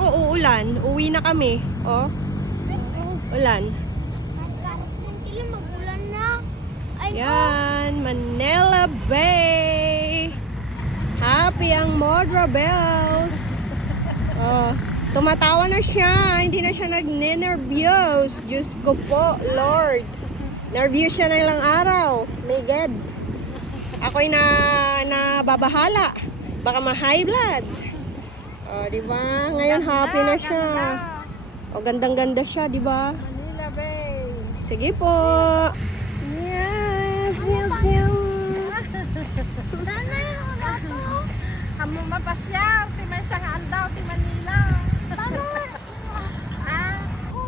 ko uulan. Uwi na kami. Oh. Ulan. Hindi mag-ulan na. Ay, Yan, Manila Bay. Happy ang Modra Bells. Oh, tumatawa na siya. Hindi na siya nag-nervyos. Diyos ko po, Lord. Nervyos siya na ilang araw. May God. Ako'y nababahala. Baka ma-high blood. Oh, di ba? Ngayon happy na siya. O, gandang-ganda siya, di ba? Manila Bay. Sige po. Yes, yes, yes. Nanay, wala to. Kamu mapasyal. Ti may isang andaw, ti Manila. Paano?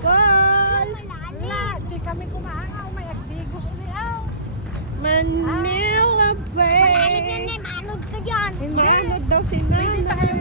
Call! Wala, di kami kumaangaw. May agdigos niyaw. Manila Bay. Malalim yan, manod ka dyan. Manod daw si Nanay.